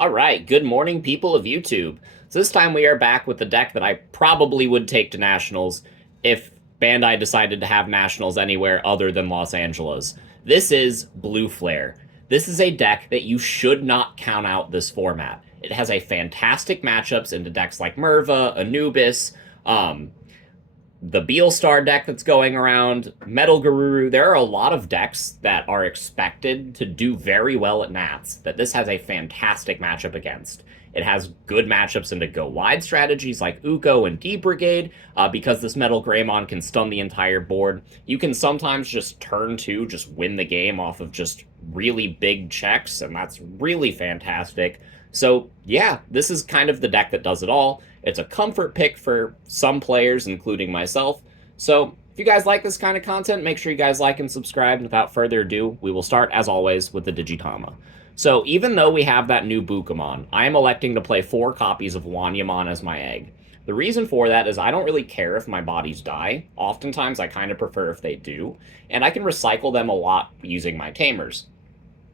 All right, good morning, people of YouTube. So this time we are back with the deck that I probably would take to Nationals if Bandai decided to have Nationals anywhere other than Los Angeles. This is Blue Flare. This is a deck that you should not count out this format. It has a fantastic matchups into decks like Merva, Anubis, um, the Beelstar deck that's going around, Metal Guru. There are a lot of decks that are expected to do very well at Nats that this has a fantastic matchup against. It has good matchups into go wide strategies like Uko and D Brigade, because this Metal Greymon can stun the entire board. You can sometimes just turn two, just win the game off of just really big checks, and that's really fantastic. So, yeah, this is kind of the deck that does it all. It's a comfort pick for some players, including myself. So, if you guys like this kind of content, make sure you guys like and subscribe. And without further ado, we will start, as always, with the Digitama. So, even though we have that new Bukamon, I am electing to play 4 copies of Wanyamon as my egg. The reason for that is I don't really care if my bodies die. Oftentimes, I kind of prefer if they do. And I can recycle them a lot using my Tamers.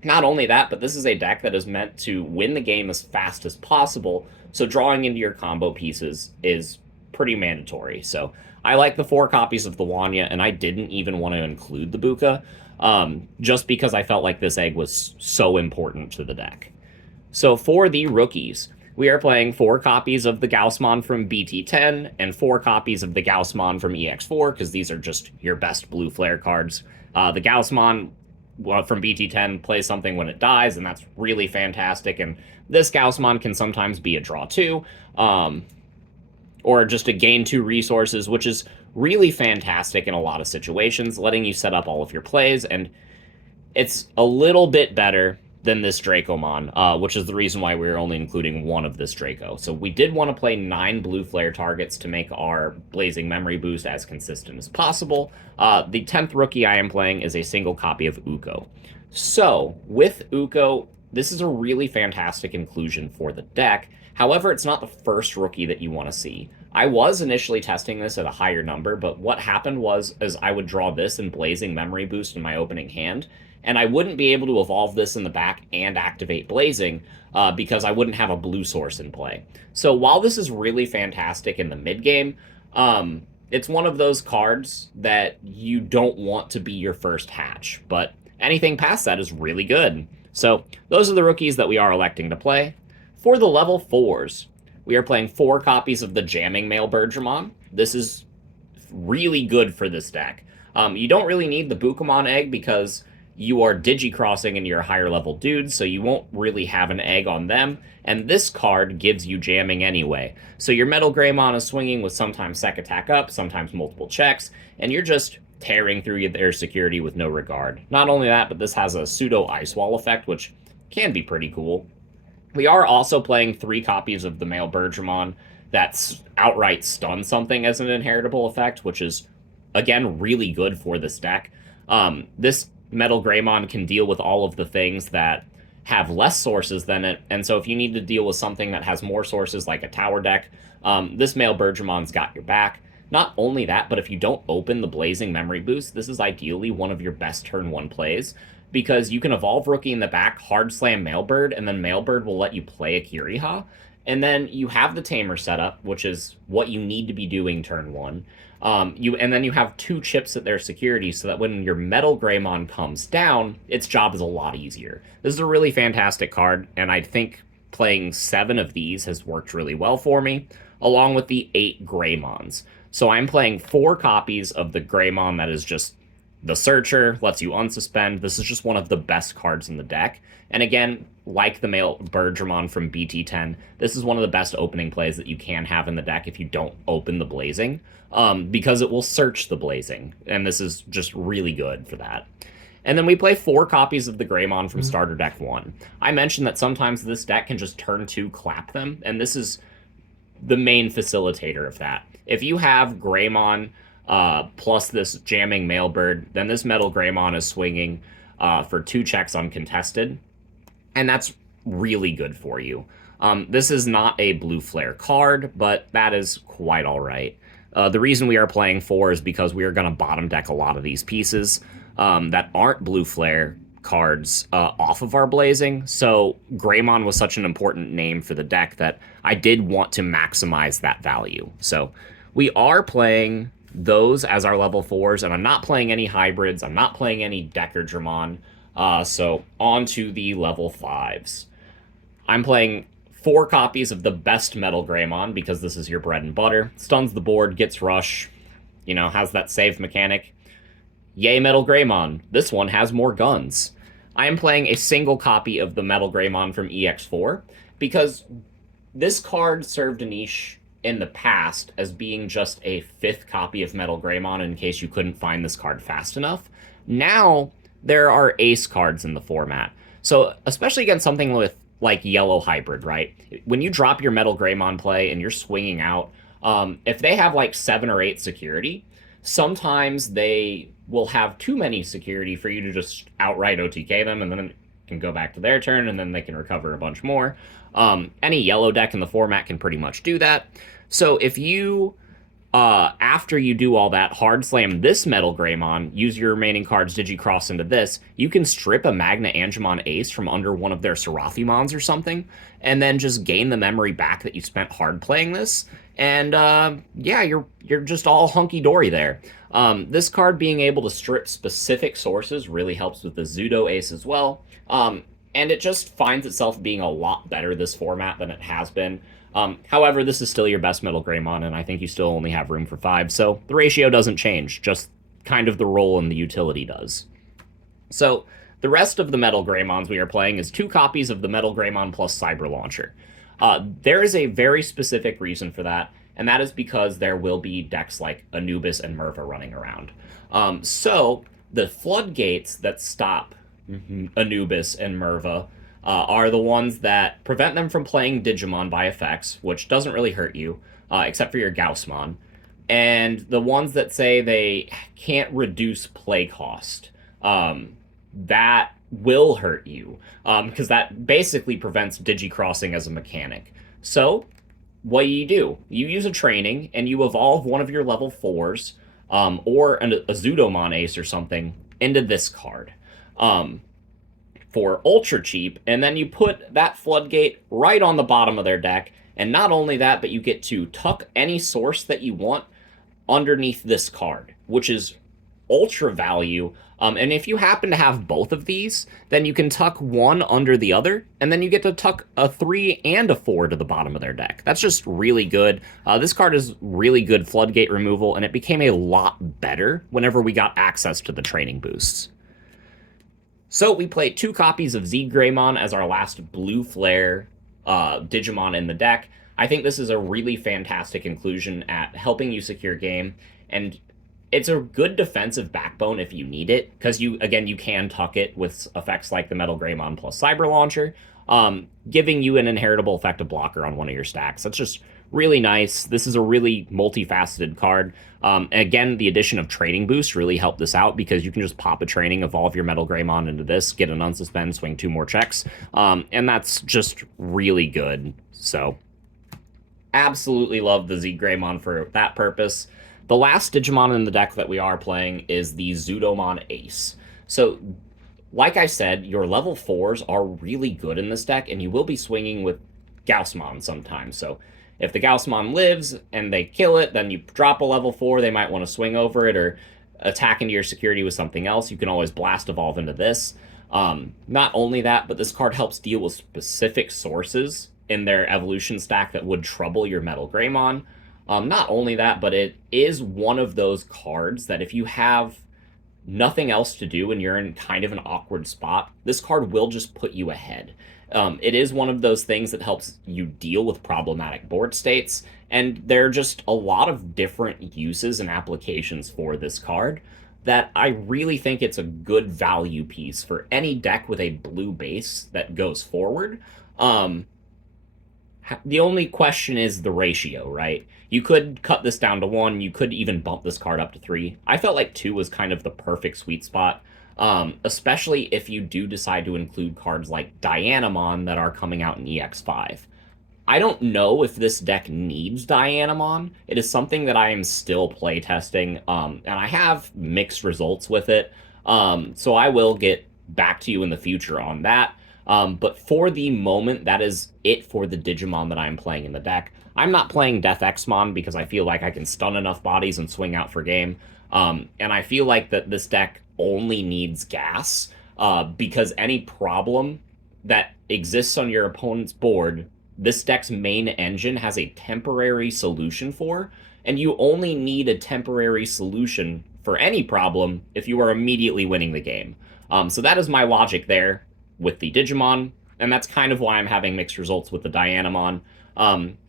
Not only that, but this is a deck that is meant to win the game as fast as possible, so drawing into your combo pieces is pretty mandatory. So I like the 4 copies of the Wanya, and I didn't even want to include the Buka, just because I felt like this egg was so important to the deck. So for the rookies, we are playing 4 copies of the Gaussmon from BT10 and 4 copies of the Gaussmon from EX4, because these are just your best blue flare cards. The Gaussmon from BT10 plays something when it dies, and that's really fantastic. And this Gaussmon can sometimes be a draw 2, or just a gain 2 resources, which is really fantastic in a lot of situations, letting you set up all of your plays. And it's a little bit better than this Dracomon, which is the reason why we're only including 1 of this Draco. So we did want to play 9 blue flare targets to make our Blazing Memory boost as consistent as possible. The 10th rookie I am playing is a single copy of Uko. So with Uko, this is a really fantastic inclusion for the deck. However, it's not the first rookie that you want to see. I was initially testing this at a higher number, but what happened was I would draw this and Blazing Memory boost in my opening hand, and I wouldn't be able to evolve this in the back and activate Blazing because I wouldn't have a blue source in play. So while this is really fantastic in the mid game, it's one of those cards that you don't want to be your first hatch, but anything past that is really good. So those are the rookies that we are electing to play. For the level 4s, we are playing 4 copies of the Jamming Male Birdramon. This is really good for this deck. You don't really need the Bukamon egg because you are digi-crossing into your higher level dudes, so you won't really have an egg on them, and this card gives you jamming anyway. So your Metal Greymon is swinging with sometimes sec attack up, sometimes multiple checks, and you're just tearing through their security with no regard. Not only that, but this has a pseudo ice wall effect, which can be pretty cool. We are also playing 3 copies of the Male Birdramon that's outright stun something as an inheritable effect, which is, again, really good for this deck. This Metal Greymon can deal with all of the things that have less sources than it, and so if you need to deal with something that has more sources like a tower deck, this Male Birdramon's got your back. Not only that, but if you don't open the Blazing Memory boost, this is ideally one of your best turn 1 plays, because you can evolve Rookie in the back, hard slam Mailbird, and then Mailbird will let you play a Kiriha, and then you have the Tamer setup, which is what you need to be doing turn 1. And then you have 2 chips at their security, so that when your Metal Greymon comes down, its job is a lot easier. This is a really fantastic card, and I think playing 7 of these has worked really well for me, along with the 8 Greymons. So I'm playing 4 copies of the Greymon that is just the Searcher, lets you unsuspend. This is just one of the best cards in the deck. And again, like the Male Birdramon from BT10, this is one of the best opening plays that you can have in the deck if you don't open the Blazing, because it will search the Blazing, and this is just really good for that. And then we play 4 copies of the Greymon from Starter Deck 1. I mentioned that sometimes this deck can just turn 2 clap them, and this is the main facilitator of that. If you have Greymon plus this jamming Mailbird, then this Metal Greymon is swinging for 2 checks uncontested, and that's really good for you. This is not a blue flare card, but that is quite all right. The reason we are playing 4 is because we are going to bottom deck a lot of these pieces that aren't blue flare cards off of our blazing. So Greymon was such an important name for the deck that I did want to maximize that value. So we are playing those as our level 4s, and I'm not playing any hybrids. I'm not playing any Zekegreymon. So on to the level 5s. I'm playing 4 copies of the best metalgreymon because this is your bread and butter. Stuns the board, gets rush, has that save mechanic. Yay, metalgreymon. This one has more guns. I am playing a single copy of the metalgreymon from Ex4 because this card served a niche in the past as being just a 5th copy of metalgreymon in case you couldn't find this card fast enough. Now, there are ace cards in the format. So, especially against something with like yellow hybrid, right? When you drop your metalgreymon play and you're swinging out, if they have like 7 or 8 security, sometimes they will have too many security for you to just outright OTK them, and then it can go back to their turn, and then they can recover a bunch more. Any yellow deck in the format can pretty much do that. So if you, after you do all that, hard slam this metalgreymon, use your remaining cards digi-cross into this, you can strip a Magna Angemon Ace from under one of their Seraphimons or something, and then just gain the memory back that you spent hard playing this. And yeah, you're just all hunky-dory there. This card being able to strip specific sources really helps with the Zudo Ace as well. And it just finds itself being a lot better this format than it has been. However, this is still your best metalgreymon, and I think you still only have room for 5, so the ratio doesn't change, just kind of the role and the utility does. So the rest of the metalgreymons we are playing is 2 copies of the metalgreymon plus Cyber Launcher. There is a very specific reason for that, and that is because there will be decks like Anubis and Merva running around. So the floodgates that stop Anubis and Merva are the ones that prevent them from playing Digimon by effects, which doesn't really hurt you, except for your Gaussmon. And the ones that say they can't reduce play cost, that will hurt you, because that basically prevents Digi-crossing as a mechanic. So, what do? You use a training, and you evolve one of your level 4s, or a zudomon Ace or something, into this card. For ultra cheap, and then you put that floodgate right on the bottom of their deck, and not only that, but you get to tuck any source that you want underneath this card, which is ultra value. And if you happen to have both of these, then you can tuck one under the other, and then you get to tuck a 3 and a 4 to the bottom of their deck. That's just really good. This card is really good floodgate removal, and it became a lot better whenever we got access to the training boosts. So we played 2 copies of Zekegreymon as our last blue flare Digimon in the deck. I think this is a really fantastic inclusion at helping you secure game, and it's a good defensive backbone if you need it, because you can tuck it with effects like the Metalgreymon plus Cyber Launcher, giving you an inheritable effective blocker on one of your stacks. That's just really nice. This is a really multifaceted card. Again, the addition of Training Boost really helped this out because you can just pop a training, evolve your Metalgreymon into this, get an unsuspend, swing 2 more checks, and that's just really good. So, absolutely love the Zekegreymon for that purpose. The last Digimon in the deck that we are playing is the Zudomon Ace. So, like I said, your level 4s are really good in this deck, and you will be swinging with Gaussmon sometimes. So, if the Gaussmon lives and they kill it, then you drop a level 4, they might want to swing over it or attack into your security with something else. You can always blast evolve into this. Not only that, but this card helps deal with specific sources in their evolution stack that would trouble your Metalgreymon. Not only that, but it is one of those cards that if you have nothing else to do and you're in kind of an awkward spot, this card will just put you ahead. It is one of those things that helps you deal with problematic board states, and there are just a lot of different uses and applications for this card that I really think it's a good value piece for any deck with a blue base that goes forward. The only question is the ratio, right? You could cut this down to 1, you could even bump this card up to 3. I felt like 2 was kind of the perfect sweet spot. Especially if you do decide to include cards like Dianamon that are coming out in Ex5. I don't know if this deck needs Dianamon. It is something that I am still playtesting, and I have mixed results with it. So I will get back to you in the future on that. But for the moment, that is it for the Digimon that I'm playing in the deck. I'm not playing Death Exmon because I feel like I can stun enough bodies and swing out for game. And I feel like that this deck only needs gas, because any problem that exists on your opponent's board, this deck's main engine has a temporary solution for, and you only need a temporary solution for any problem if you are immediately winning the game. So that is my logic there with the Digimon, and that's kind of why I'm having mixed results with the Dianamon.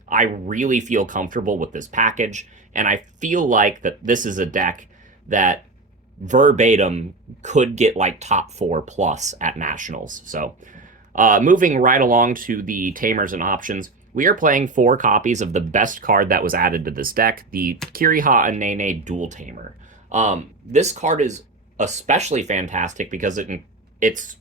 I really feel comfortable with this package, and I feel like that this is a deck that verbatim could get like top 4 plus at Nationals. So moving right along to the Tamers and options, we are playing 4 copies of the best card that was added to this deck, the Kiriha and Nene Dual Tamer. This card is especially fantastic because it's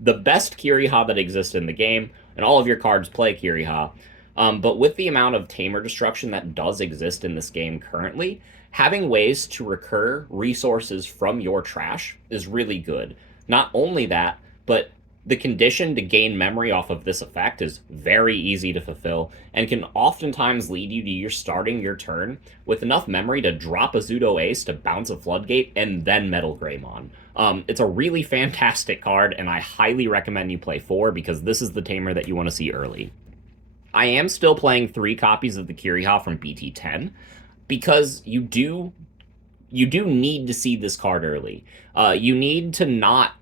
the best Kiriha that exists in the game, and all of your cards play Kiriha. But with the amount of Tamer destruction that does exist in this game currently, having ways to recur resources from your trash is really good. Not only that, but the condition to gain memory off of this effect is very easy to fulfill and can oftentimes lead you to your starting your turn with enough memory to drop a Zudo Ace to bounce a Floodgate and then metalgreymon. It's a really fantastic card, and I highly recommend you play 4 because this is the Tamer that you want to see early. I am still playing 3 copies of the Kiriha from BT10 because you do need to see this card early. You need to not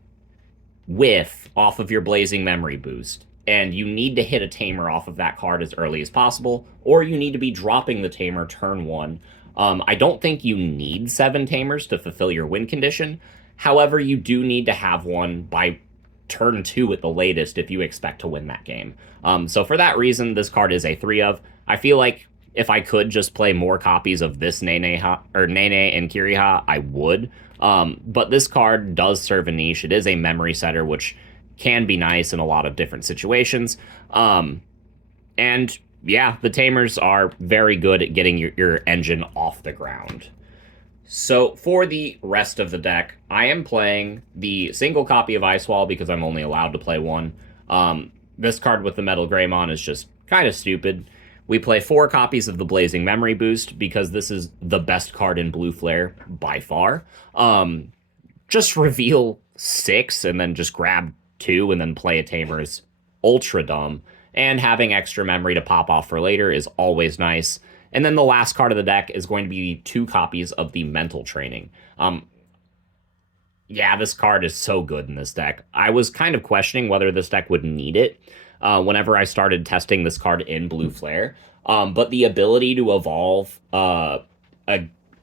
whiff off of your Blazing Memory boost, and you need to hit a Tamer off of that card as early as possible, or you need to be dropping the Tamer turn 1. I don't think you need 7 Tamers to fulfill your win condition. However, you do need to have one by turn 2 at the latest if you expect to win that game. So for that reason, this card is a 3 of. I feel like if I could just play more copies of this Nene and Kiriha, I would. But this card does serve a niche. It is a memory setter, which can be nice in a lot of different situations. And yeah, the Tamers are very good at getting your engine off the ground. So for the rest of the deck, I am playing the single copy of Icewall because I'm only allowed to play one. This card with the metalgreymon is just kind of stupid. We play 4 copies of the Blazing Memory Boost because this is the best card in Blue Flare by far. Just reveal 6 and then just grab 2 and then play a Tamer is ultra dumb. And having extra memory to pop off for later is always nice. And then the last card of the deck is going to be 2 copies of the Mental Training. Yeah, this card is so good in this deck. I was kind of questioning whether this deck would need it whenever I started testing this card in Blue Flare. But the ability to evolve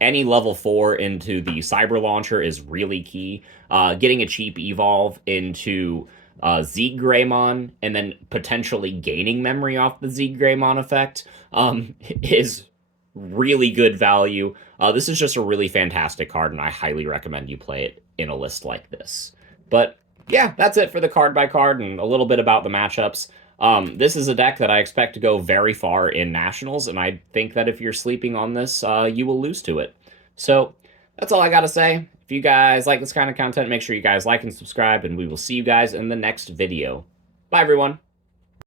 any level 4 into the Cyber Launcher is really key. Getting a cheap evolve into Zekegreymon and then potentially gaining memory off the Zekegreymon effect is really good value. This is just a really fantastic card, and I highly recommend you play it in a list like this. But yeah, that's it for the card by card and a little bit about the matchups. This is a deck that I expect to go very far in Nationals, and I think that if you're sleeping on this, you will lose to it. So that's all I gotta say. If you guys like this kind of content, make sure you guys like and subscribe, and we will see you guys in the next video. Bye, everyone.